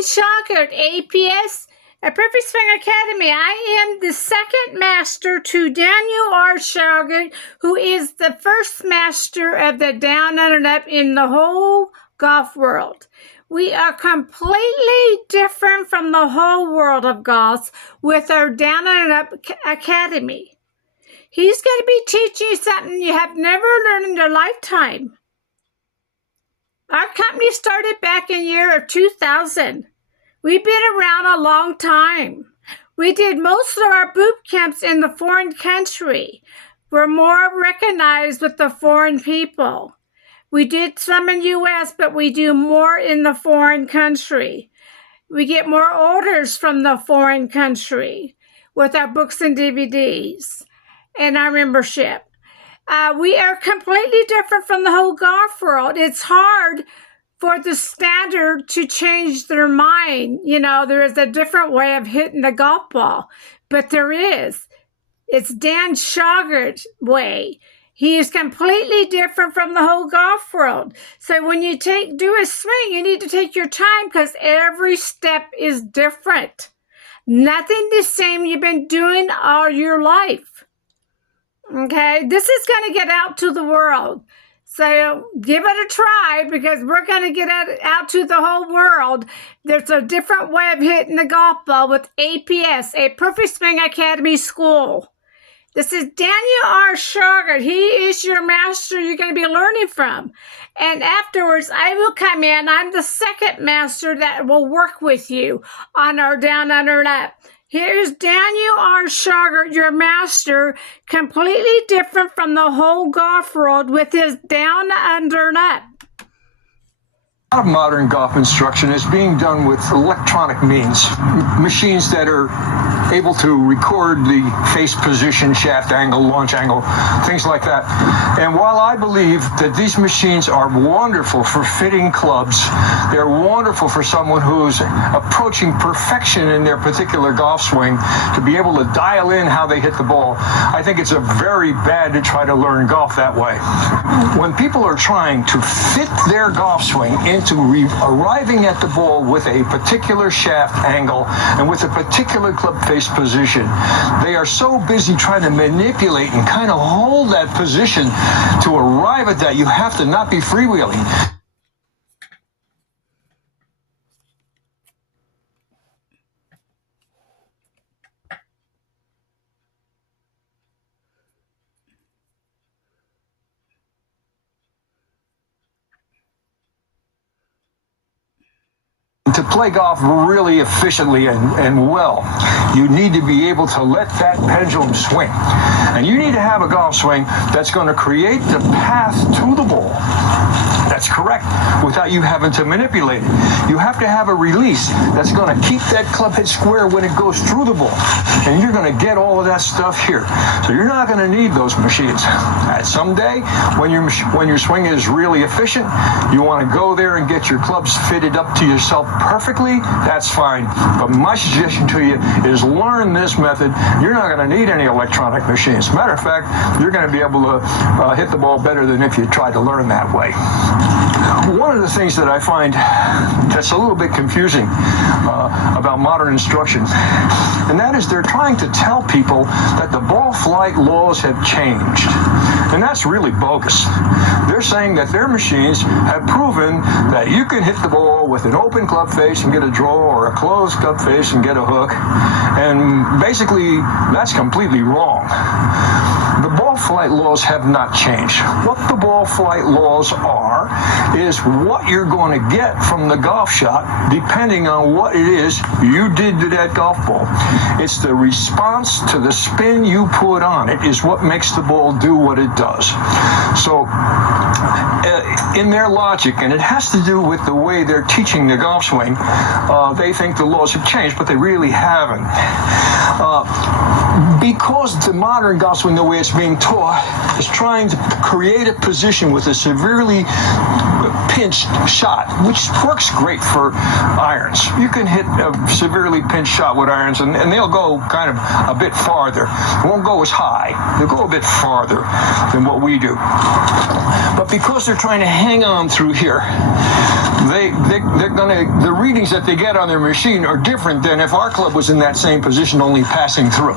Elaine Shauger at APS at Perfect Swing Academy. I am the second master to Daniel R. Shauger, who is the first master of the down under up in the whole golf world. We are completely different from the whole world of golf with our down and up academy. He's going to be teaching you something you have never learned in your lifetime. Our company started back in the year of 2000. We've been around a long time. We did most of our boot camps in the foreign country. We're more recognized with the foreign people. We did some in U.S., but we do more in the foreign country. We get more orders from the foreign country with our books and DVDs and our membership. We are completely different from the whole golf world. It's hard for the standard to change their mind. You know, there is a different way of hitting the golf ball, but there is. It's Dan Shauger's way. He is completely different from the whole golf world. So when you do a swing, you need to take your time because every step is different. Nothing the same you've been doing all your life. Okay, this is going to get out to the world. So give it a try because we're going to get out to the whole world. There's a different way of hitting the golf ball with APS, a Perfect Swing Academy school. This is Daniel R. Shauger. He is your master you're going to be learning from. And afterwards, I will come in. I'm the second master that will work with you on our down, under, and up. Here's Daniel R. Shauger, your master, completely different from the whole golf world with his down, under, and up. A lot of modern golf instruction is being done with electronic means, machines that are able to record the face position, shaft angle, launch angle, things like that. And while I believe that these machines are wonderful for fitting clubs, they're wonderful for someone who's approaching perfection in their particular golf swing to be able to dial in how they hit the ball. I think it's very bad to try to learn golf that way. When people are trying to fit their golf swing into arriving at the ball with a particular shaft angle and with a particular club face position, they are so busy trying to manipulate and kind of hold that position to arrive at that. You have to not be freewheeling. To play golf really efficiently and well, you need to be able to let that pendulum swing. And you need to have a golf swing that's going to create the path to the ball that's correct without you having to manipulate it. You have to have a release that's going to keep that club head square when it goes through the ball. And you're going to get all of that stuff here. So you're not going to need those machines. Someday, when your swing is really efficient, you want to go there and get your clubs fitted up to yourself perfectly, that's fine. But my suggestion to you is learn this method. You're not going to need any electronic machines. Matter of fact, you're going to be able to hit the ball better than if you tried to learn that way. One of the things that I find that's a little bit confusing about modern instruction, and that is they're trying to tell people that the ball flight laws have changed. And that's really bogus. They're saying that their machines have proven that you can hit the ball with an open club face and get a draw, or a closed club face and get a hook. And basically, that's completely wrong. The ball flight laws have not changed. What the ball flight laws are is what you're going to get from the golf shot depending on what it is you did to that golf ball. It's the response to the spin you put on it is what makes the ball do what it does. So in their logic, and it has to do with the way they're teaching the golf swing, they think the laws have changed, but they really haven't. Because the modern golf swing, the way it's being taught, is trying to create a position with a severely pinched shot, which works great for irons. You can hit a severely pinched shot with irons, and they'll go kind of a bit farther. They won't go as high. They'll go a bit farther than what we do. But because they're trying to hang on through here, the readings that they get on their machine are different than if our club was in that same position, only passing through.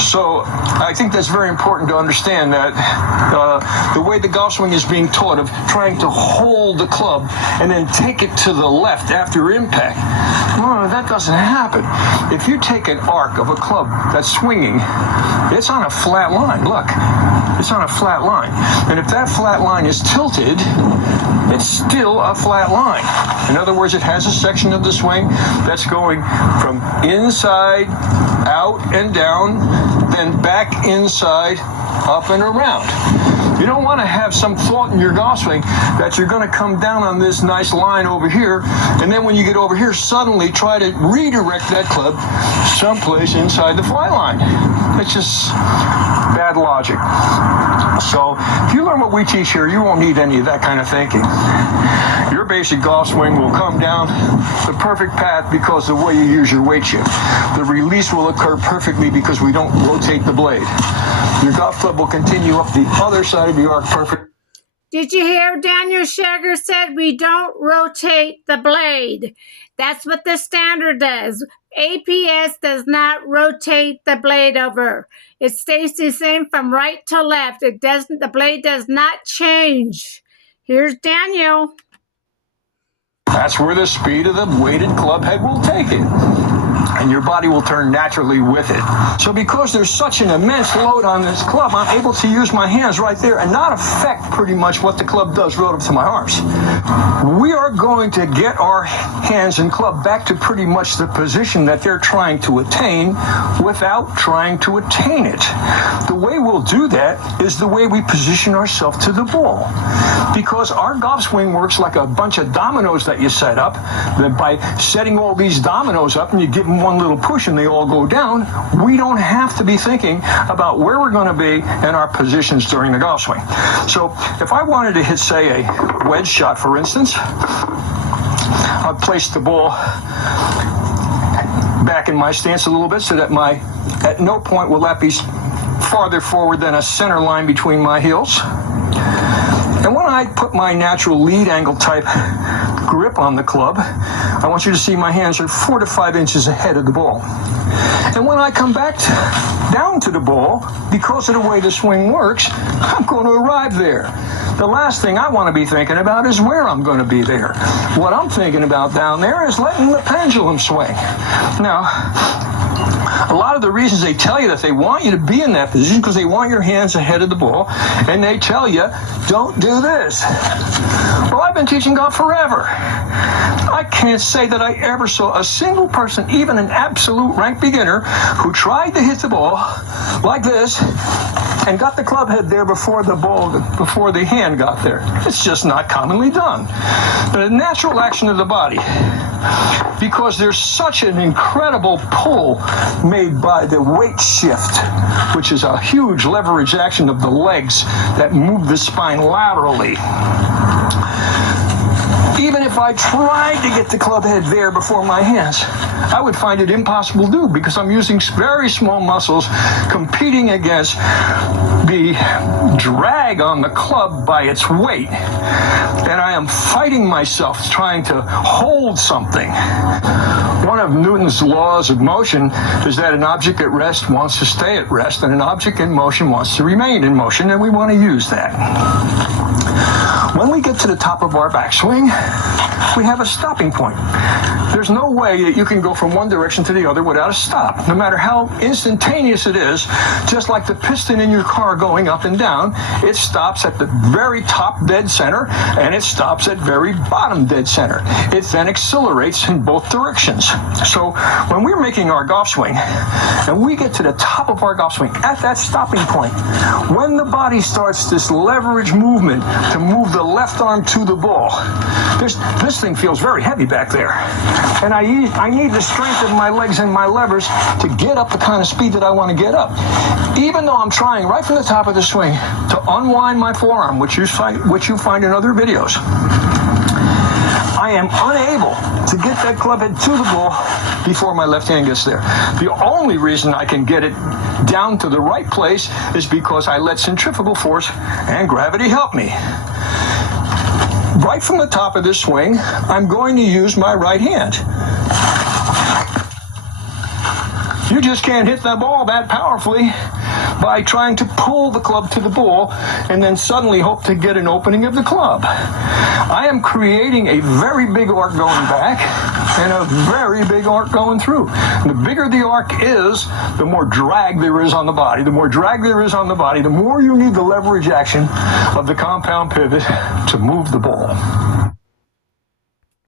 So I think that's very important to understand that the way the golf swing is being taught of trying to hold the club and then take it to the left after impact, well, that doesn't happen. If you take an arc of a club that's swinging, it's on a flat line. Look, it's on a flat line. And if that flat line is tilted, it's still a flat line. In other words, it has a section of the swing that's going from inside, out and down, then back inside, up and around. You don't want to have some thought in your golf swing that you're going to come down on this nice line over here, and then when you get over here, suddenly try to redirect that club someplace inside the fly line. It's just bad logic. So if you learn what we teach here, you won't need any of that kind of thinking. Your basic golf swing will come down the perfect path because of the way you use your weight shift. The release will occur perfectly because we don't rotate the blade. Your golf club will continue up the other side of the arc perfect. Did you hear Daniel Shauger said we don't rotate the blade? That's what the standard does. APS does not rotate the blade over. It stays the same from right to left. It doesn't. The blade does not change. Here's Daniel. That's where the speed of the weighted club head will take it. And your body will turn naturally with it. So because there's such an immense load on this club, I'm able to use my hands right there and not affect pretty much what the club does relative to my arms. We are going to get our hands and club back to pretty much the position that they're trying to attain without trying to attain it. The way we'll do that is the way we position ourselves to the ball. Because our golf swing works like a bunch of dominoes that you set up. That by setting all these dominoes up and you give them one little push and they all go down, we don't have to be thinking about where we're going to be and our positions during the golf swing. So if I wanted to hit, say, a wedge shot, for instance, I'd place the ball back in my stance a little bit so that at no point will that be farther forward than a center line between my heels. And when I put my natural lead angle type grip on the club, I want you to see my hands are 4 to 5 inches ahead of the ball. And when I come back down to the ball, because of the way the swing works, I'm going to arrive there. The last thing I want to be thinking about is where I'm going to be there. What I'm thinking about down there is letting the pendulum swing. Now, a lot of the reasons they tell you that they want you to be in that position because they want your hands ahead of the ball, and they tell you, don't do this. Well, I've been teaching golf forever. I can't say that I ever saw a single person, even an absolute rank beginner, who tried to hit the ball like this and got the club head there before the hand got there. It's just not commonly done. The natural action of the body, because there's such an incredible pull made by the weight shift, which is a huge leverage action of the legs that move the spine laterally. Even if I tried to get the club head there before my hands, I would find it impossible to do because I'm using very small muscles competing against the drag on the club by its weight. And I am fighting myself trying to hold something. One of Newton's laws of motion is that an object at rest wants to stay at rest and an object in motion wants to remain in motion, and we want to use that. When we get to the top of our backswing, we have a stopping point. There's no way that you can go from one direction to the other without a stop. No matter how instantaneous it is, just like the piston in your car going up and down, it stops at the very top dead center and it stops at very bottom dead center. It then accelerates in both directions. So when we're making our golf swing and we get to the top of our golf swing at that stopping point, when the body starts this leverage movement to move the left arm to the ball, this thing feels very heavy back there. And I need the strength of my legs and my levers to get up the kind of speed that I want to get up. Even though I'm trying right from the top of the swing to unwind my forearm, which you find in other videos, I am unable to get that club head to the ball before my left hand gets there. The only reason I can get it down to the right place is because I let centrifugal force and gravity help me. right from the top of this swing, I'm going to use my right hand. You just can't hit that ball that powerfully by trying to pull the club to the ball and then suddenly hope to get an opening of the club. I am creating a very big arc going back and a very big arc going through. And the bigger the arc is, the more drag there is on the body. The more drag there is on the body, the more you need the leverage action of the compound pivot to move the ball.